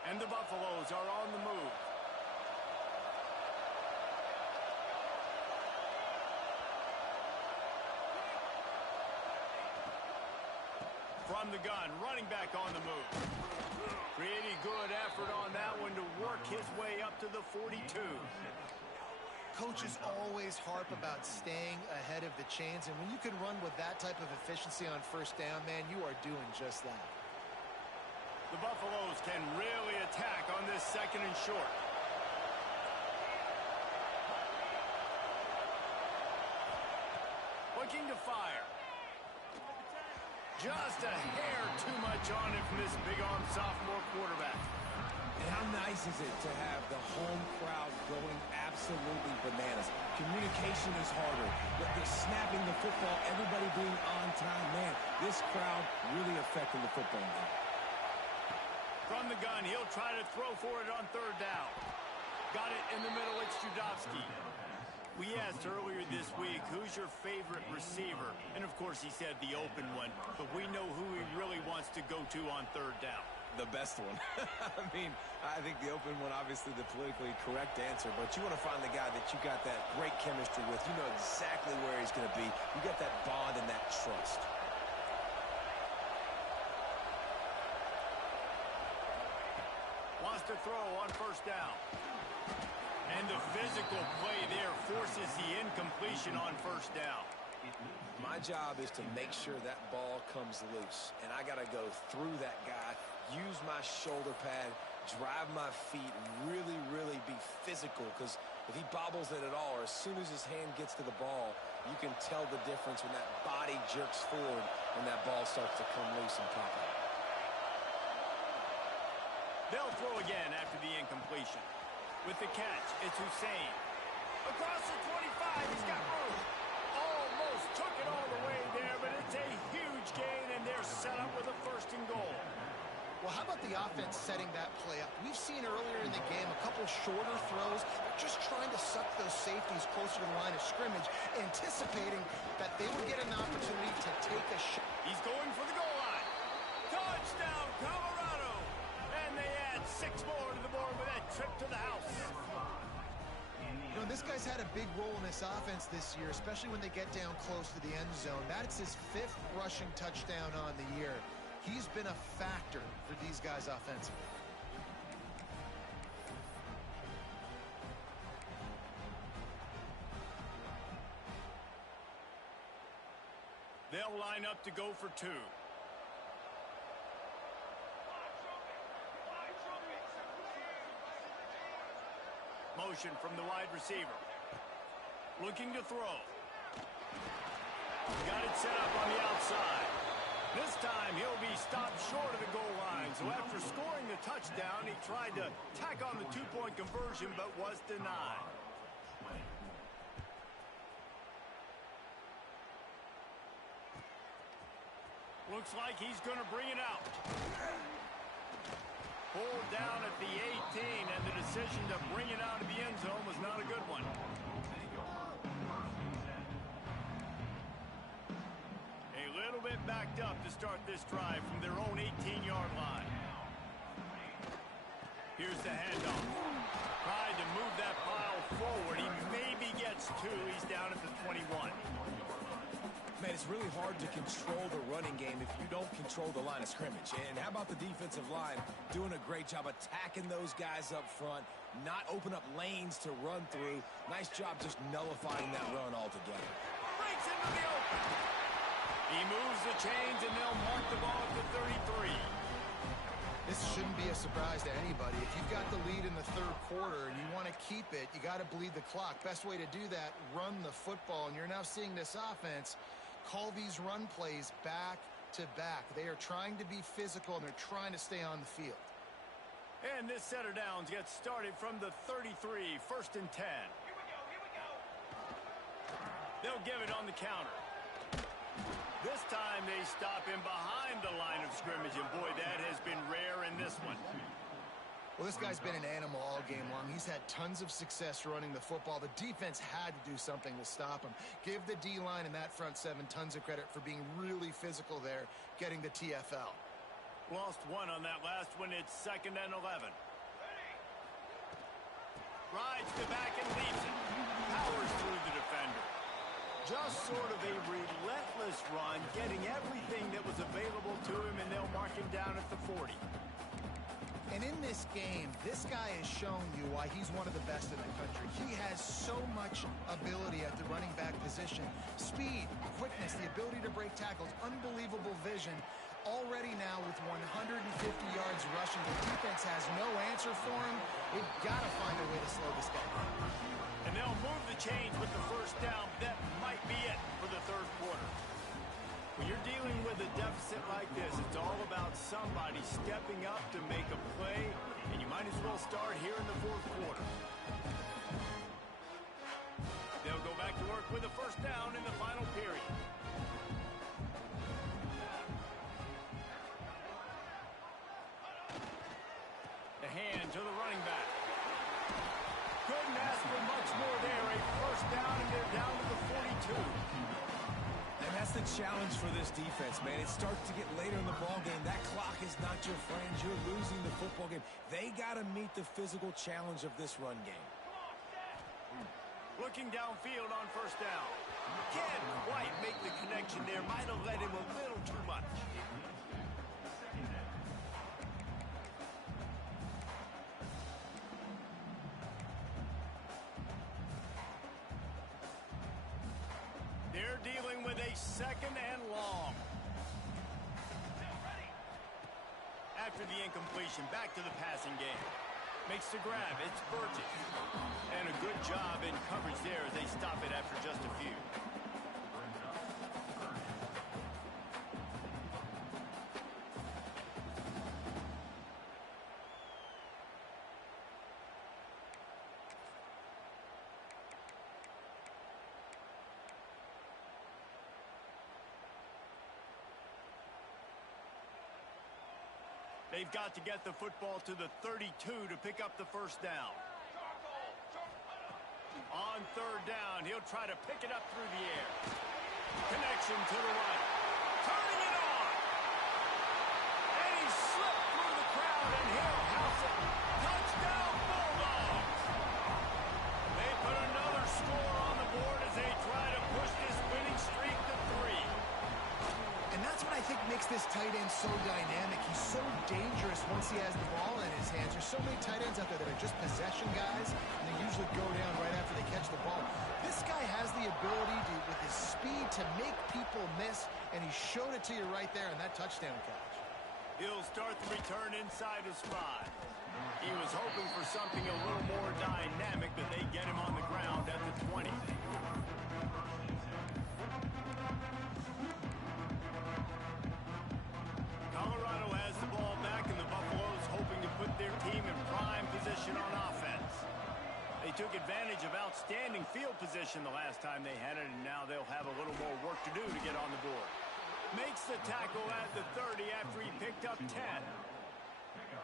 And the Buffaloes are on the move. From the gun, running back on the move. Pretty good effort on that one to work his way up to the 42. Coaches always harp about staying ahead of the chains, and when you can run with that type of efficiency on first down, man, you are doing just that. The Buffaloes can really attack on this 2nd and short. Looking to fire. Just a hair too much on it from this big-arm sophomore quarterback. And how nice is it to have the home crowd going absolutely bananas? Communication is harder. They're snapping the football, everybody being on time. Man, this crowd really affecting the football game. From the gun, he'll try to throw for it on 3rd down. Got it in the middle, it's Judovsky. We asked earlier this week, who's your favorite receiver? And, of course, he said the open one. But we know who he really wants to go to on 3rd down. The best one. I mean, I think the open one, obviously the politically correct answer, but you want to find the guy that you got that great chemistry with. You know exactly where he's going to be. You got that bond and that trust. Wants to throw on 1st down. And the physical play there forces the incompletion on 1st down. My job is to make sure that ball comes loose, and I got to go through that guy, use my shoulder pad, drive my feet, really, really be physical, because if he bobbles it at all, or as soon as his hand gets to the ball, you can tell the difference when that body jerks forward and that ball starts to come loose and pop out. They'll throw again after the incompletion. With the catch, it's Hussein. Across the 25, he's got room. Almost took it all the way there, but it's a huge gain, and they're set up with a 1st and goal. Well, how about the offense setting that play up? We've seen earlier in the game a couple shorter throws. They're just trying to suck those safeties closer to the line of scrimmage, anticipating that they would get an opportunity to take a shot. He's going for the goal line. Touchdown, Colorado! And they add 6 more to the board with that trip to the house. You know, this guy's had a big role in this offense this year, especially when they get down close to the end zone. That's his 5th rushing touchdown on the year. He's been a factor for these guys offensively. They'll line up to go for 2. Motion from the wide receiver. Looking to throw. Got it set up on the outside. This time he'll be stopped short of the goal line. So after scoring the touchdown, he tried to tack on the 2-point conversion but was denied. Looks like he's going to bring it out. Pulled down at the 18, and the decision to bring it out of the end zone was not a good one. A little bit backed up to start this drive from their own 18-yard line. Here's the handoff. Tried to move that pile forward. He maybe gets lost 2. He's down at the 21. Man, it's really hard to control the running game if you don't control the line of scrimmage. And how about the defensive line doing a great job attacking those guys up front, not open up lanes to run through. Nice job just nullifying that run altogether. Breaks into the open. He moves the chains, and they'll mark the ball at the 33. This shouldn't be a surprise to anybody. If you've got the lead in the third quarter and you want to keep it, you got to bleed the clock. Best way to do that, run the football. And you're now seeing this offense call these run plays back to back. They are trying to be physical, and they're trying to stay on the field. And this set of downs gets started from the 33, 1st and 10. Here we go. They'll give it on the counter. This time they stop him behind the line of scrimmage, and boy, that has been rare in this one. Well, this guy's been an animal all game long. He's had tons of success running the football. The defense had to do something to stop him. Give the D-line and that front seven tons of credit for being really physical there, getting the TFL. Lost 1 on that last one. It's 2nd and 11. Rides the back and leaves it. Powers through the defender. Just sort of a relentless run, getting everything that was available to him, and they'll mark him down at the 40. And in this game, this guy has shown you why he's one of the best in the country. He has so much ability at the running back position. Speed, quickness, the ability to break tackles, unbelievable vision. Already now with 150 yards rushing, the defense has no answer for him. They've got to find a way to slow this guy down. And they'll move the chains with the first down. That might be it for the third quarter. When you're dealing with a deficit like this, it's all about somebody stepping up to make a play, and you might as well start here in the fourth quarter. They'll go back to work with a first down in the final period. The hand to the running back. Couldn't ask for much more there. A first down, and they're down to the 42. And that's the challenge for this defense, man. It starts to get later in the ballgame. That clock is not your friend. You're losing the football game. They got to meet the physical challenge of this run game. Looking downfield on first down. Can't quite make the connection there. Might have let him a little too much. They're dealing with a 2nd and long. After the incompletion, back to the passing game. Makes the grab. It's Burgess. And a good job in coverage there as they stop it after just a few. They've got to get the football to the 32 to pick up the first down. On third down, he'll try to pick it up through the air. Connection to the right. Turning it on. And he slipped through the crowd, and he'll house it. Touchdown, Bulldogs. They put another score on the board as they try to push this winning streak to 3. And that's what I think makes this tight end so dynamic. He's so dangerous once he has the ball in his hands. There's so many tight ends out there that are just possession guys, and they usually go down right after they catch the ball. This guy has the ability to, with his speed, to make people miss, and he showed it to you right there in that touchdown catch. He'll start the return inside his 5. He was hoping for something a little more dynamic, but they get him on the ground at the 20. Colorado has the ball back, and the Buffaloes hoping to put their team in prime position on offense. They took advantage of outstanding field position the last time they had it, and now they'll have a little more work to do to get on the board. Makes the tackle at the 30 after he picked up 10.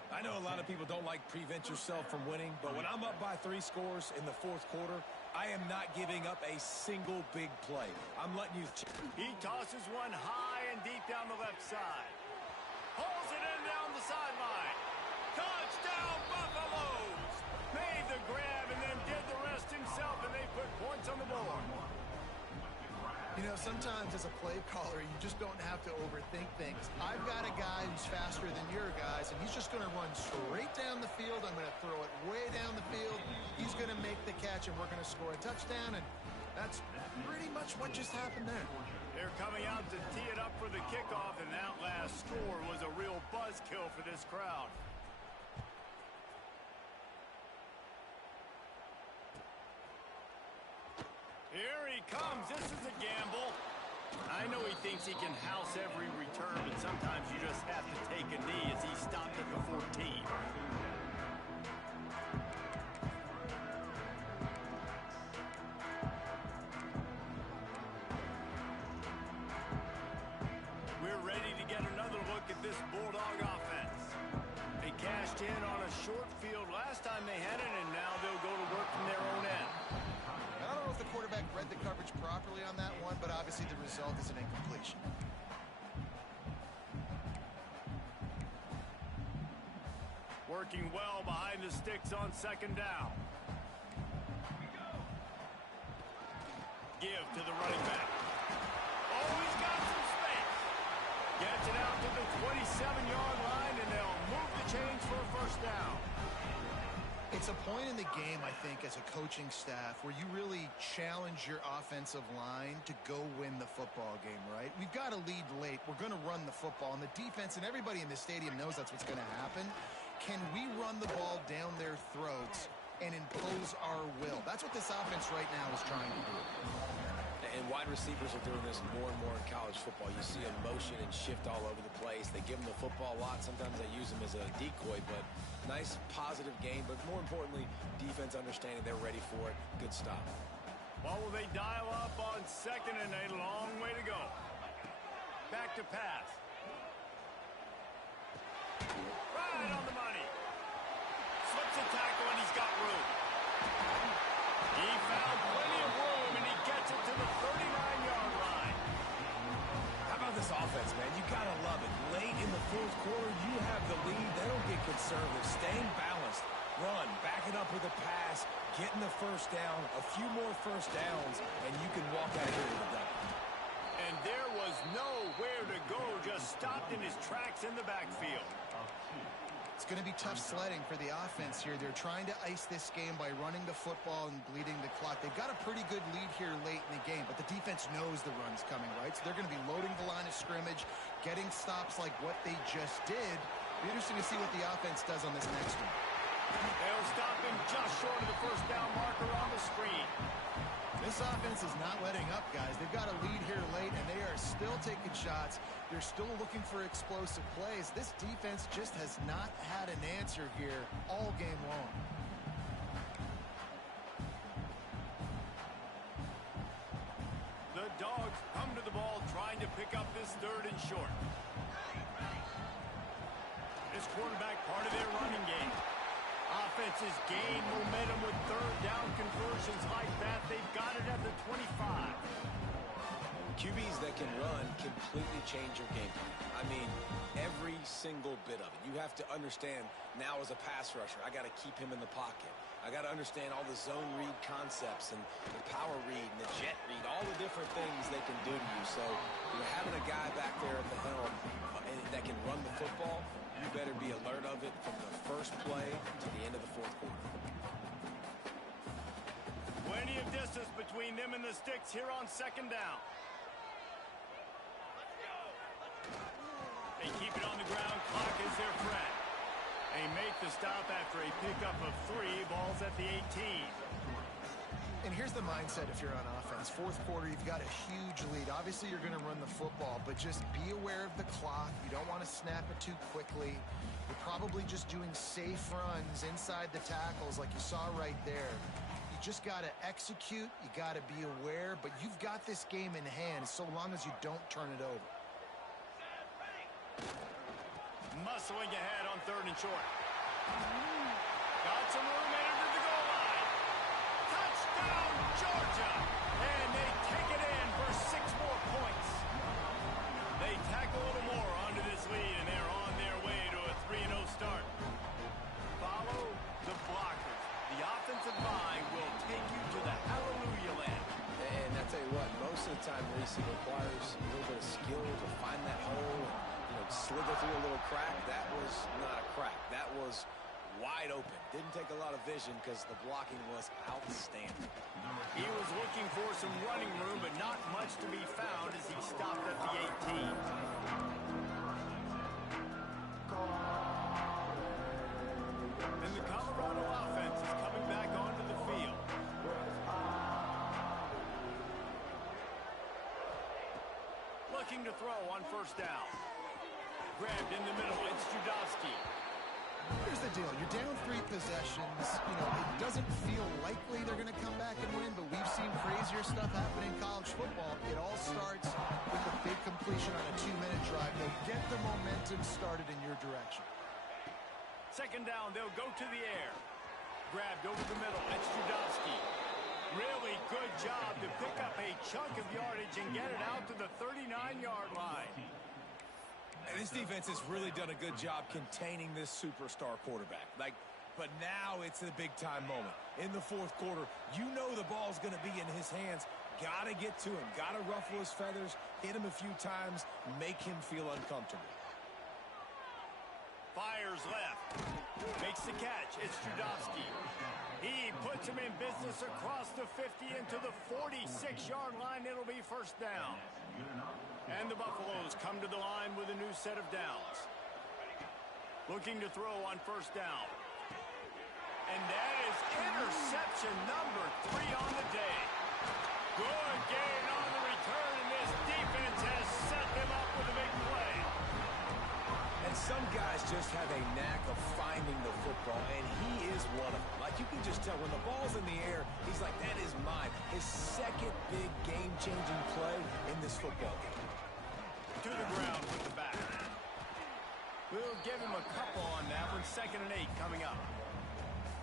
I know a lot of people don't like prevent yourself from winning, but when I'm up by 3 scores in the fourth quarter, I am not giving up a single big play. I'm letting you... He tosses one high and deep down the left side. Hauls it in down the sideline. Touchdown, Buffaloes! Made the grab and then did the rest himself, and they put points on the board. know, sometimes as a play caller, you just don't have to overthink things. I've got a guy who's faster than your guys, and he's just going to run straight down the field. I'm going to throw it way down the field. He's going to make the catch, and we're going to score a touchdown, and that's pretty much what just happened there. They're coming out to tee it up for the kickoff, and that last score was a real buzzkill for this crowd. Here he comes. This is a gamble. I know he thinks he can house every return, but sometimes you just have to take a knee as he stopped at the 14. We're ready to get another look at this Bulldog offense. They cashed in on a short field last time they had it, and now they'll go to work from their own end. I don't know if the quarterback read the coverage properly on that one, but obviously the result is an incompletion. Working well behind the sticks on second down. Give to the running back. Oh, he's got some space. Gets it out to the 27-yard line, and they'll move the chains for a first down. It's a point in the game, I think, as a coaching staff where you really challenge your offensive line to go win the football game, right? We've got to lead late. We're going to run the football, and the defense and everybody in the stadium knows that's what's going to happen. Can we run the ball down their throats and impose our will? That's what this offense right now is trying to do. And wide receivers are doing this more and more in college football. You see them motion and shift all over the place. They give them the football a lot. Sometimes they use them as a decoy, but nice, positive game. But more importantly, defense understanding they're ready for it. Good stop. Well, will they dial up on second and a long way to go? Back to pass. Right on the money. Slips a tackle, and he's got room. He found plenty of room, and he gets it to the 39-yard line. How about this offense, man? You got to love it. Late in the fourth quarter, you have the lead. They don't get conservative. Staying balanced. Run, back it up with a pass, getting the first down, a few more first downs, and you can walk out of here with a W. And there was nowhere to go, just stopped in his tracks in the backfield. It's going to be tough sledding for the offense here. They're trying to ice this game by running the football and bleeding the clock. They've got a pretty good lead here late in the game, but the defense knows the run's coming, right? So they're going to be loading the line of scrimmage, getting stops like what they just did. It'll be interesting to see what the offense does on this next one. They'll stop him just short of the first down marker on the screen. This offense is not letting up, guys. They've got a lead here late, and they are still taking shots. They're still looking for explosive plays. This defense just has not had an answer here all game long. The Dogs come to the ball trying to pick up this third and short. This quarterback part of their running game. Offenses gain momentum with third down conversions like that. They've got it at the 25. QBs that can run completely change your game plan. I mean, every single bit of it. You have to understand now as a pass rusher, I got to keep him in the pocket. I got to understand all the zone read concepts and the power read and the jet read, all the different things they can do to you. So having a guy back there at the helm that can run the football, you better be alert of it from the first play to the end of the fourth quarter. Plenty of distance between them and the sticks here on second down. They keep it on the ground. Clock is their friend. They make the stop after a pickup of 3. Ball's at the 18. And here's the mindset if you're on offense. Fourth quarter, you've got a huge lead. Obviously, you're going to run the football, but just be aware of the clock. You don't want to snap it too quickly. You're probably just doing safe runs inside the tackles like you saw right there. You just got to execute. You got to be aware, but you've got this game in hand so long as you don't turn it over. Muscling ahead on third and short. Got some room into the goal line. Touchdown, Georgia! And they take it in for 6 more points. They tack a little more onto this lead, and they're on their way to a 3-0 start. Follow the blockers. The offensive line will take you to the hallelujah land. And I tell you what, most of the time, Reese, when through a little crack. That was not a crack. That was wide open. Didn't take a lot of vision because the blocking was outstanding. He was looking for some running room, but not much to be found as he stopped at the 18. And the Colorado offense is coming back onto the field. Looking to throw on first down. Grabbed in the middle. It's Judowski. Here's the deal. You're down 3 possessions. You know, it doesn't feel likely they're going to come back and win, but we've seen crazier stuff happen in college football. It all starts with a big completion on a 2-minute drive. They'll get the momentum started in your direction. Second down, they'll go to the air. Grabbed over the middle. It's Judowski. Really good job to pick up a chunk of yardage and get it out to the 39-yard line. And this defense has really done a good job containing this superstar quarterback. But now it's a big-time moment. In the fourth quarter, you know the ball's going to be in his hands. Got to get to him. Got to ruffle his feathers, hit him a few times, make him feel uncomfortable. Fires left. Makes the catch. It's Judowski. He puts him in business across the 50 into the 46-yard line. It'll be first down. And the Buffaloes come to the line with a new set of downs. Looking to throw on first down. And that is interception number 3 on the day. Good gain on the return, and this defense has set them up with a big play. And some guys just have a knack of finding the football, and he is one of them. Like, you can just tell when the ball's in the air, he's like, that is mine. His second big game-changing play in this football game. To the ground with the back. We'll give him a couple on that one. 2nd and 8 coming up.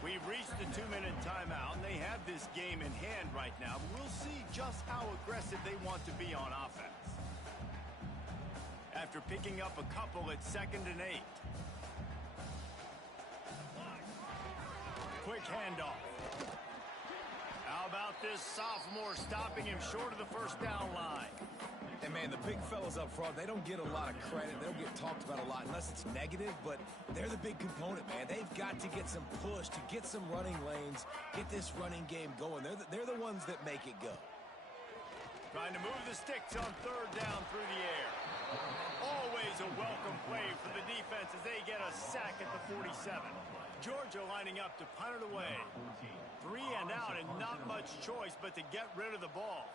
We've reached the 2-minute timeout, and they have this game in hand right now. We'll see just how aggressive they want to be on offense. After picking up a couple at 2nd and 8. Quick handoff. How about this sophomore stopping him short of the first down line? And, man, the big fellas up front, they don't get a lot of credit. They don't get talked about a lot unless it's negative, but they're the big component, man. They've got to get some push, to get some running lanes, get this running game going. They're the ones that make it go. Trying to move the sticks on 3rd down through the air. Always a welcome play for the defense as they get a sack at the 47. Georgia lining up to punt it away. 3 and out and not much choice but to get rid of the ball.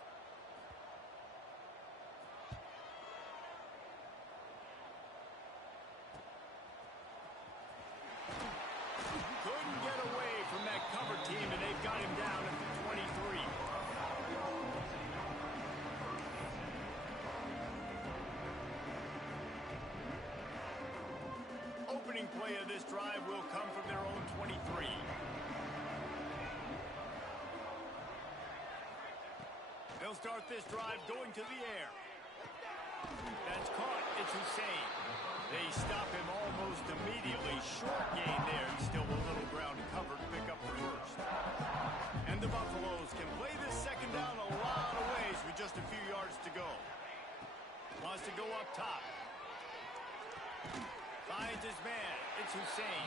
Couldn't get away from that cover team, and they've got him down at the 23. Opening play of this drive will come from their own 23. They'll start this drive going to the air. That's caught. It's Hussein. They stop him almost immediately. Short gain there, and still a little ground cover to pick up the first. And the Buffaloes can play this 2nd down a lot of ways with just a few yards to go. Wants to go up top. Finds his man. It's Hussein.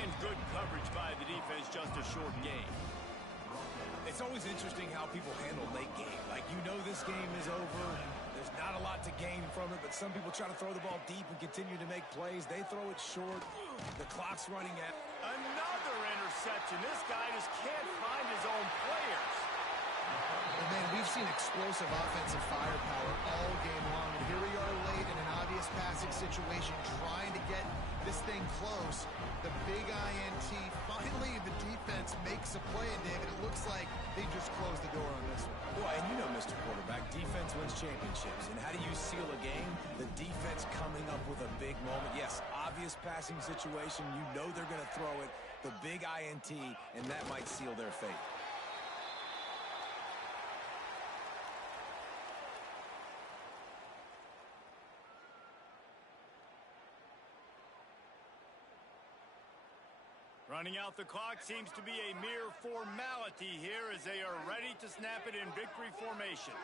And good coverage by the defense, just a short gain. It's always interesting how people handle late game. Like, you know this game is over. There's not a lot to gain from it, but some people try to throw the ball deep and continue to make plays. They throw it short. The clock's running out. Another interception. This guy just can't find his own players. And man, we've seen explosive offensive firepower all game long, and here we are late in an obvious passing situation trying to get this thing close. The big INT. Finally, the defense makes a play, and David, it looks like they just closed the door on this one. Well, and you know, Mr. Quarterback, defense wins championships. And how do you seal a game? The defense coming up with a big moment. Yes, obvious passing situation. You know they're going to throw it. The big INT, and that might seal their fate. Running out the clock seems to be a mere formality here as they are ready to snap it in victory formation.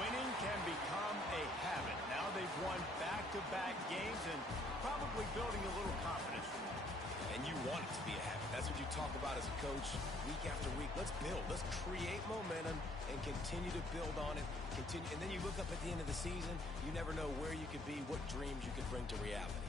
Winning can become a habit. Now they've won back-to-back games and probably building a little confidence from that. And you want it to be a habit. That's what you talk about as a coach week after week. Let's build. Let's create momentum and continue to build on it. And then you look up at the end of the season, you never know where you could be, what dreams you could bring to reality.